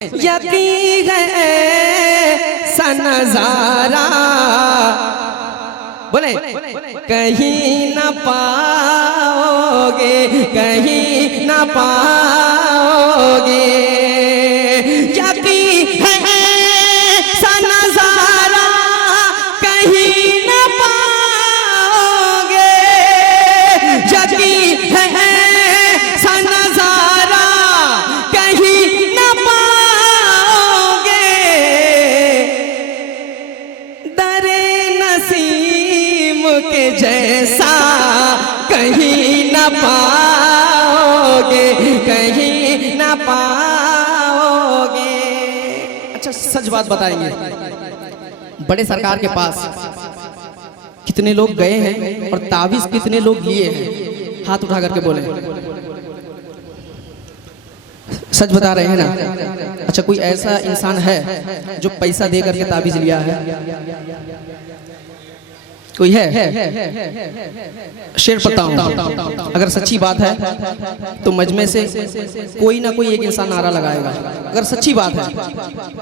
यकीन है सा नजारा बोले कहीं न पाओगे, कहीं न पाओगे। यकीन है सा नजारा कहीं न पाओगे, यकीन है सा नजारा कहीं न पाओगे। दरे नसीम के जैसा कहीं न पाओगे, कहीं न पाओगे। अच्छा सच बात बताएंगे, बड़े सरकार के पास कितने लोग गए हैं और तावीज कितने लोग लिए हैं? हाथ उठा करके बोले। सच बता रहे हैं ना? अच्छा कोई ऐसा इंसान है जो पैसा दे करके तावीज लिया है? कोई है? शेर पता हूं, अगर सच्ची बात है तो मजमे से कोई ना कोई एक इंसान नारा लगाएगा। अगर सच्ची बात है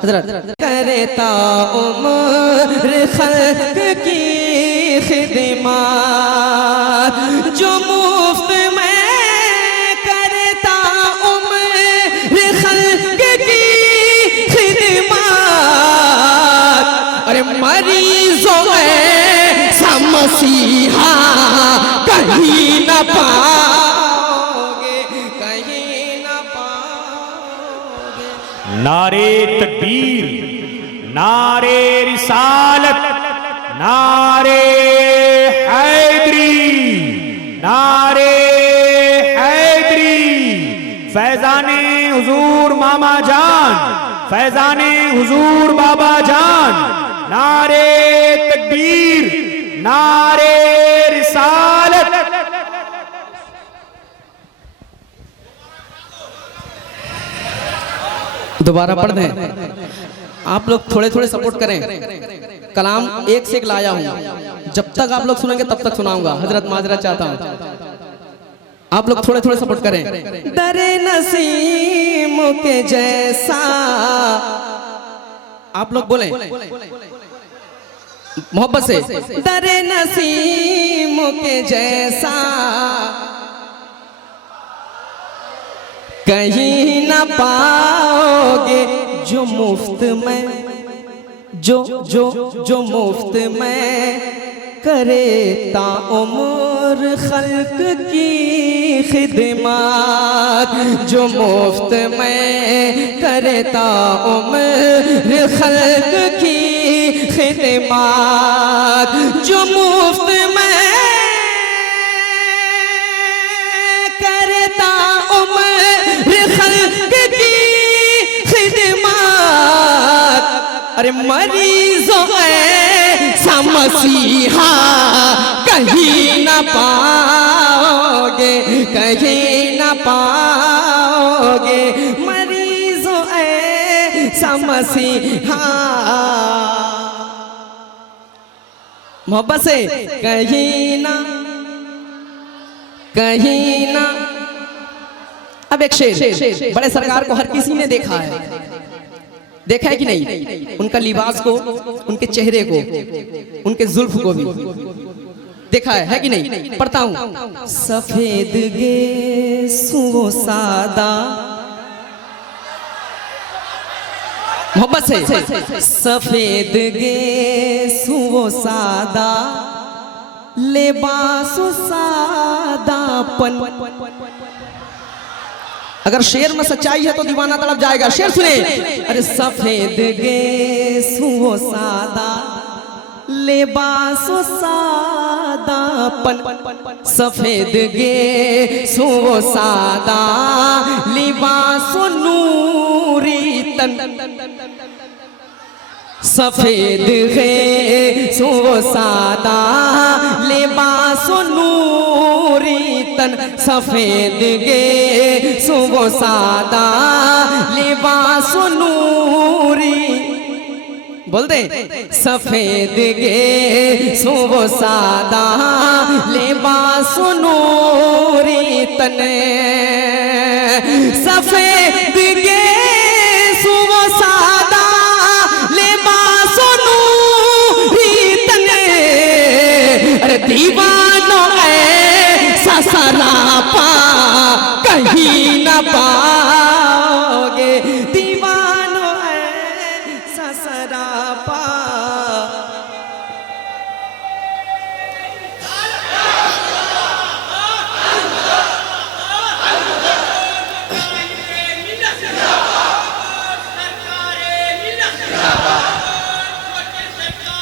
हजरत करता उम्र खल्क की खिदमत जो मुफ्त में करता उम्र खल्क की खिदमत। अरे मरीजों मसीहा कहीं न पाओगे, कहीं न पाओगे। नारे तकबीर, नारे रिसालत, नारे हैदरी, नारे हैदरी। फैजाने हुजूर मामा जान, फैजाने हुजूर बाबा जान। नारे तकबीर, नारे रिसालत। दोबारा पढ़ दें। आप लोग थोड़े थोड़े सपोर्ट करें। कलाम एक से एक लाया हूं, जब तक आप लोग सुनेंगे तब तक सुनाऊंगा। हजरत माजरा चाहता हूं, आप लोग थोड़े थोड़े सपोर्ट करें। दरे नसीम के जैसा आप लोग बोले मोहब्बत से। दरे नसीम के जैसा कहीं न पाओगे, जो मुफ्त में जो मुफ्त में करे ता उम्र खल्क की खिदमत। जो मुफ्त में करे ता उम्र खल्क की खिदमत। जो मुफ्त में करता उम्र खल्क की खिदमत। अरे मरीजों ऐसा मसीहा कहीं न पाओगे, कहीं न पाओगे। मरीजों ऐसा मसीहा मोहब्बत से कहीं ना, कहीं ना। अब एक शेर, बड़े सरकार को हर किसी ने देखा है, देखा है कि नहीं? उनका लिबास को, उनके चेहरे को, उनके जुल्फ को भी देखा है कि नहीं? पढ़ता हूं। सफेद गेसुओ सादा मोहब्बत से। सफेद गेसुओ सादा लिबासो सादापन। अगर शेर में सच्चाई है तो दीवाना तड़प जाएगा। शेर सुने। अरे सफेद गेसुओ सादा लिबासो सादापन। सफेद गेसुओ सादा लिबासो नूरी तन। सफेद है सो सादा लिबासो नूरी तन। सफेद गे सो सादा लिबासो नूरी। बोल दे। सफेद गे सो सादा लिबासो नूरी तन। सफेद गे सो पा कहीं न पाओगे, दीवानो ऐसा सरापा।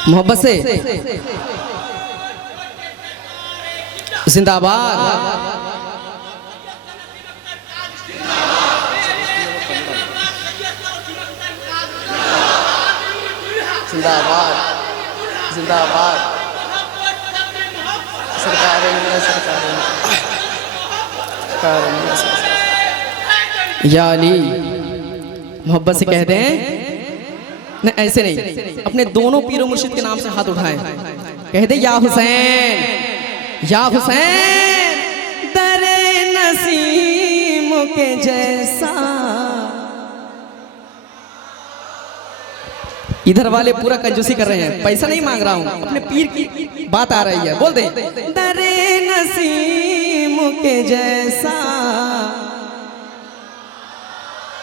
मोहब्बत से जिंदाबाद। जिंदाबाद जिंदाबाद। या अली, मोहब्बत से कहते हैं नहीं, ऐसे नहीं, अपने दोनों पीरों मुर्शिद के नाम से हाथ उठाएं, कह दे या हुसैन या हुसैन, दरे नसीम के जैसा। इधर वाले पूरा कंजूसी कर रहे हैं, पैसा नहीं मांग रहा हूं, अपने पीर की बात आ रही है, बोल दे दरे नसीम के जैसा।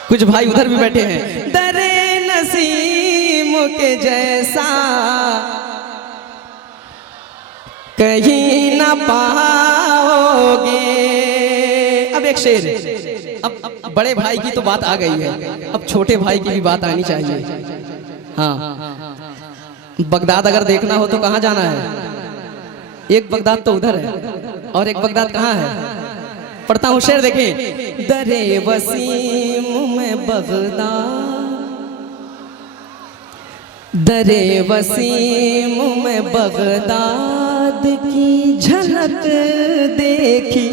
कुछ भाई उधर भी बैठे हैं, दरे नसीम के जैसा कहीं ना पाओगे। अब एक शेर, अब बड़े भाई की तो बात आ गई है, अब छोटे भाई की भी बात आनी चाहिए। हाँ, बगदाद अगर देखना हो तो कहाँ जाना है? एक बगदाद तो उधर है और एक बगदाद कहाँ है? पढ़ता हूँ शेर, देखें। दरे वसीम में बगदाद, दरे वसीम में बगदाद की झलक देखी,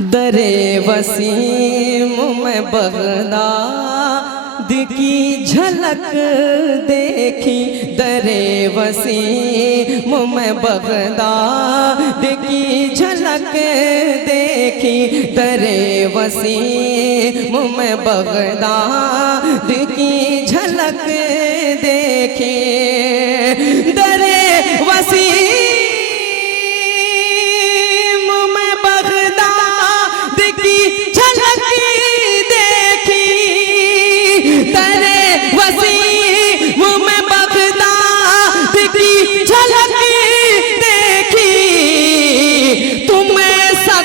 दरे वसीम में बगदाद की झलक देखी, दरे वसीम में बगदाद की झलक देखी, दरे वसीम में बगदाद की झलक देखी, दरे वसीम में बगदाद की झलक देखी, दरे वसीम में बगदाद की झलक देखी, तुम्हें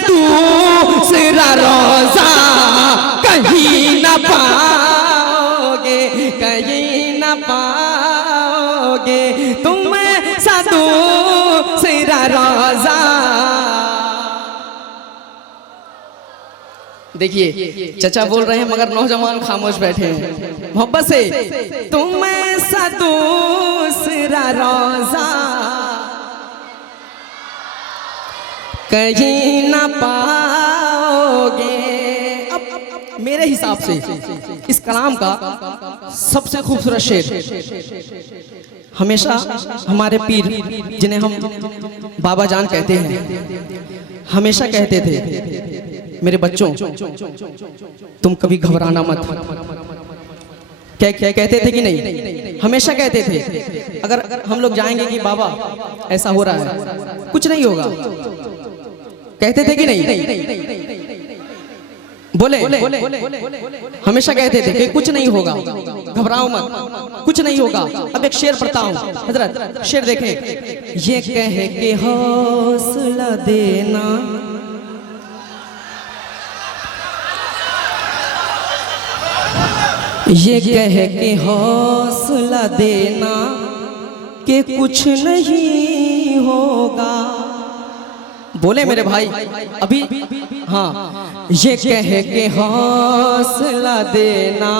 दूसरा रोजा कहीं न पाओगे, कहीं न पाओगे, तुम्हें दूसरा रोजा। देखिए चचा बोल रहे हैं मगर नौजवान खामोश बैठे हैं। मोहब्बत से तुम्हें दूसरा रोजा कहीं ना पाओगे। अब मेरे हिसाब से इस कलाम का सबसे खूबसूरत शेर हमेशा हमारे पीर, जिन्हें हम बाबा जान कहते हैं, हमेशा कहते थे, मेरे बच्चों तुम कभी घबराना मत। क्या क्या कहते थे कि नहीं? हमेशा कहते थे। अगर हम लोग जाएंगे कि बाबा ऐसा हो रहा है, कुछ नहीं होगा, कहते थे कि नहीं? बोले हमेशा कहते थे कि कुछ नहीं होगा, घबराओ मत, कुछ नहीं होगा। अब एक शेर पढ़ता हूँ हजरत, शेर देखें। ये कह के हौसला देना, ये कह के हौसला देना कि कुछ नहीं होगा। बोले मेरे भाई अभी, हाँ, ये कह के हौसला देना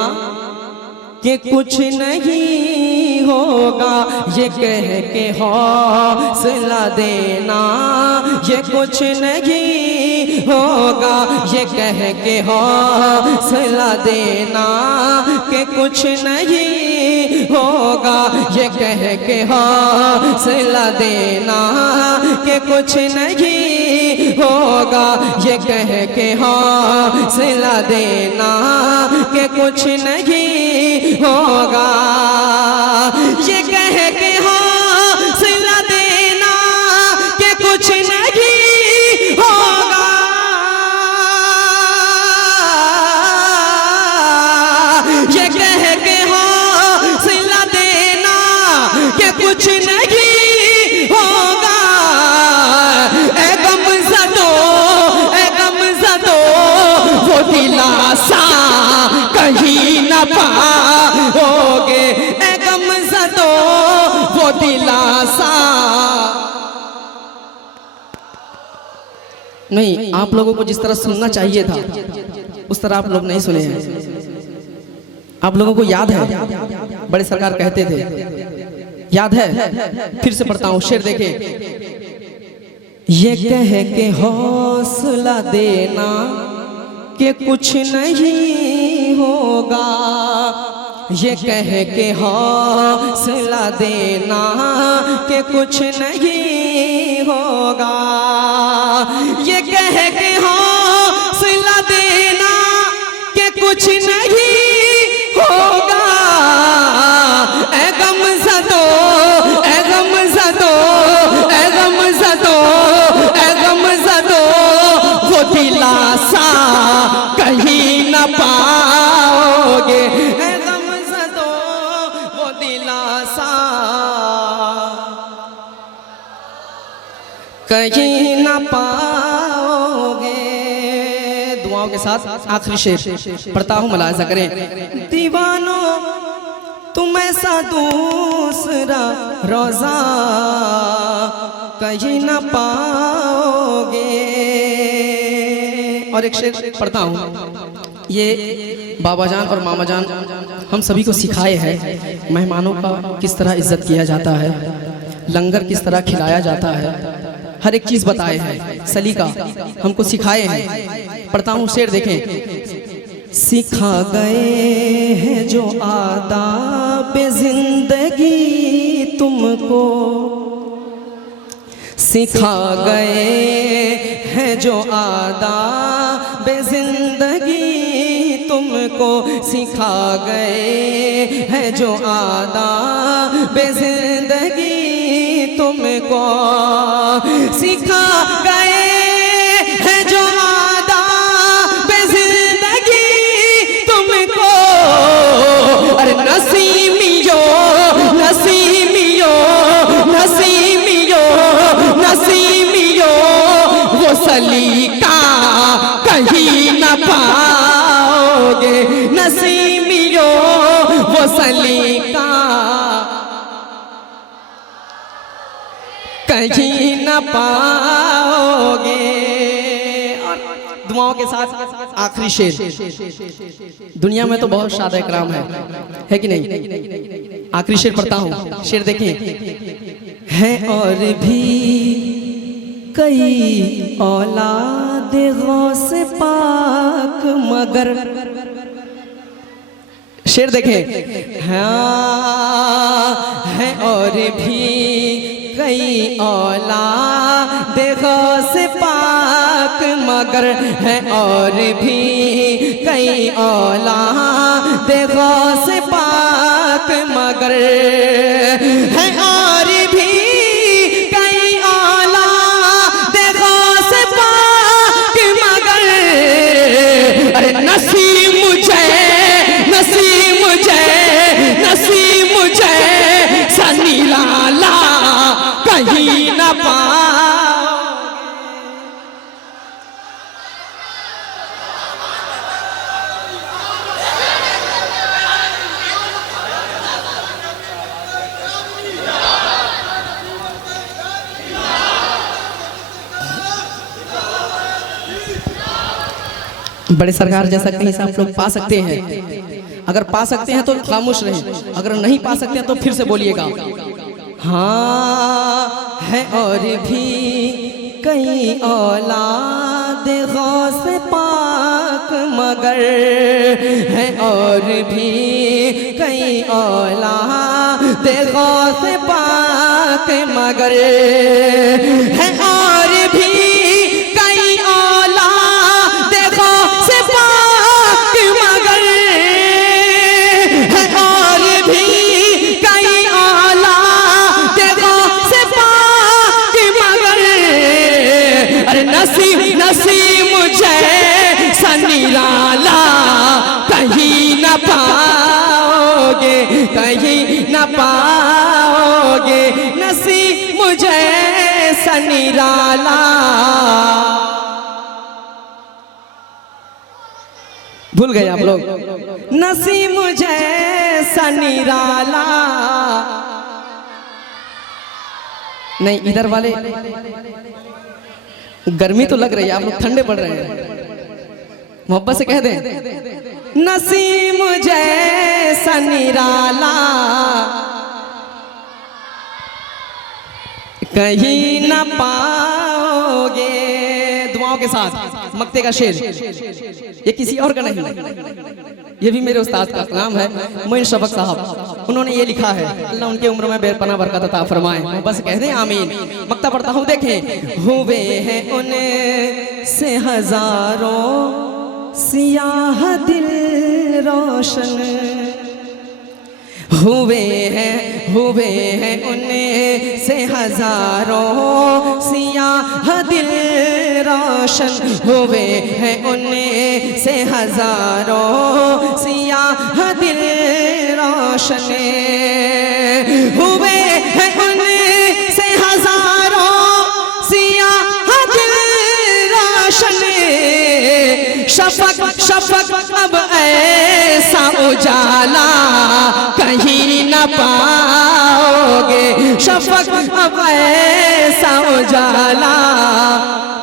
कि कुछ नहीं होगा, ये कह के हौसला देना ये कुछ नहीं होगा, ये कह के हौसला देना कि कुछ नहीं होगा, ये कह के हौसला देना कि कुछ नहीं होगा, ये कह के हौसला देना कि कुछ नहीं होगा, ये कह के हौसला देना कि कुछ नहीं होगा। नहीं, आप लोगों को जिस तरह सुनना चाहिए था उस तरह आप लोग नहीं सुने हैं। आप लोगों को याद है बड़े सरकार कहते थे, याद है? फिर से पढ़ता हूँ शेर, देखे। ये कह के हौसला देना कि कुछ नहीं होगा, ये कह के हौसला देना कि कुछ नहीं होगा, ये कह के हौसला देना कि कुछ नहीं होगा। ऐ गम ज़दो, ऐ गम ज़दो, ऐ गम ज़दो, ऐ गम ज़दो, वो दिलासा कहीं न पाओगे। ऐ गम ज़दो, वो दिलासा कहीं न पाओगे। दुआओं के साथ आखिरी शेर पढ़ता हूँ, मुलाहिज़ा करें। दीवानो तुम ऐसा दूसरा रोज़ा कहीं न पाओगे। और एक शेर पढ़ता हूँ, ये बाबा जान और मामा जान हम सभी को सिखाए हैं मेहमानों का किस तरह इज्जत किया जाता है, लंगर किस तरह खिलाया जाता है, हर एक चीज़ बताए हैं, सलीका हमको सिखाए हैं। पढ़ता हूँ शेर, देखें। सिखा गए हैं जो आदाब जिंदगी तुमको, सिखा गए हैं जो आदाब जिंदगी तुमको, सिखा गए हैं जो आदाब जिंदगी तुमको, सिखा गए हैं जो आदाब जिंदगी तुमको। अरे नसीमियो, नसीमियो, नसीमियो, नसीमियो, वो सलीका कहीं न पाओगे। नसीमियो, वो सलीका कहीं न पाओगे। और दुआओं के साथ आखिरी शेर। दुनिया में तो बहुत शादा इकराम है कि नहीं? आखिरी शेर पढ़ता हूँ, शेर देखें। है और भी कई औलाद गौस पाक मगर, शेर देखें। हाँ, है और भी कई औलाद गौस पाक मगर, है और भी कई औलाद गौस पाक मगर, है और भी कई औलाद गौस पाक मगर। अरे नसीब मुझे, नसीब मुझे, नसीब मुझे सनी लाला कहीं न पाओगे। बड़े सरकार जैसा कहीं से आप लोग पा सकते हैं? अगर पा सकते हैं तो खामोश रहें, अगर नहीं पा सकते हैं तो फिर से बोलिएगा। हाँ, है और भी कई औलाद गौस पाक मगर, है और भी कई औलाद गौस पाक मगर, है और भी कई औलाद गौस पाक मगर, है और भी कई औलाद गौस पाक मगर। अरे नसीब, नसीब मुझे सनी लाला कहीं न पाओगे, कहीं न पाओगे। नसीब मुझे सनी लाला। भूल गए आप लोग? नसीब मुझे सनी लाला। नहीं, इधर वाले गर्मी तो लग रही है, आप लोग ठंडे पड़ रहे हैं, मोहब्बत से कह दें, नसीम जैसा निराला कहीं ना पाओगे। दुआओं के साथ मक्ते का शेर, ये किसी और का नहीं, ये भी मेरे उस्ताद का कलाम है, मोइन शफक साहब, उन्होंने ये लिखा है। अल्लाह उनकी उम्र में बेपनाह बरकत अता फरमाए, बस कह दें आमीन। मक्ता पढ़ता हूँ, देखें, हुए हैं उनसे हजारों सियाह दिल रोशन, हुए हैं उनसे हजारों सियाह दिल रोशन, हुए हैं उनसे हजारों सियाह दिल रोशन, हुए हैं उनसे हजारों सियाह दिल रोशन। शफक शफक अब ऐसा उजाला कहीं न पाओगे, शफक अब ऐसा उजाला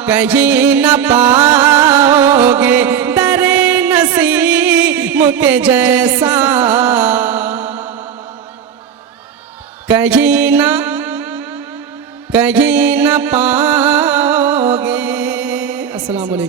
कहीं न पाओगे, दरे नसीम के जैसा कहीं न पाओगे।